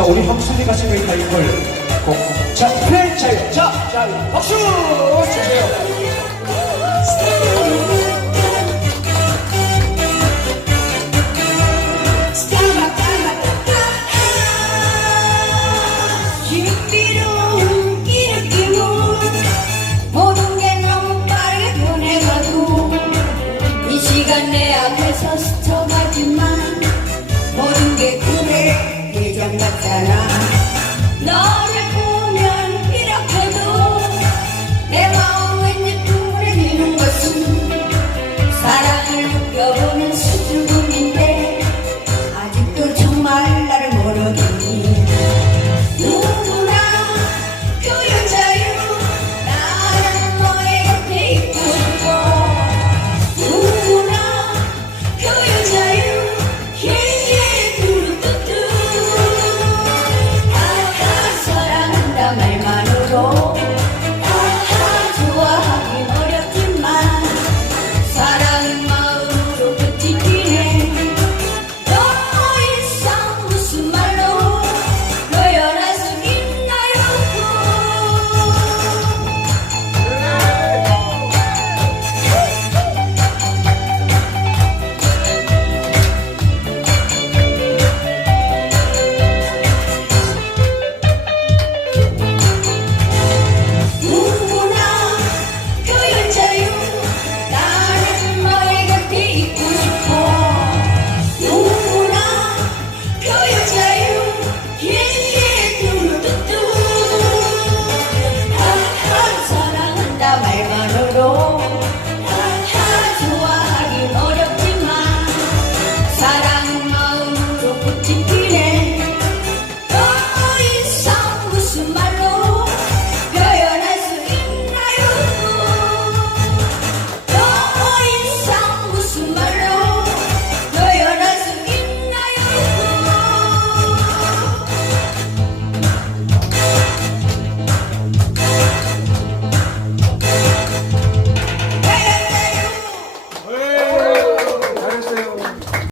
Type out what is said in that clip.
자, 우리 가시면 타이틀 곡. 자, 프랜차이즈. 자, 자, 박수 주세요. Diana. No.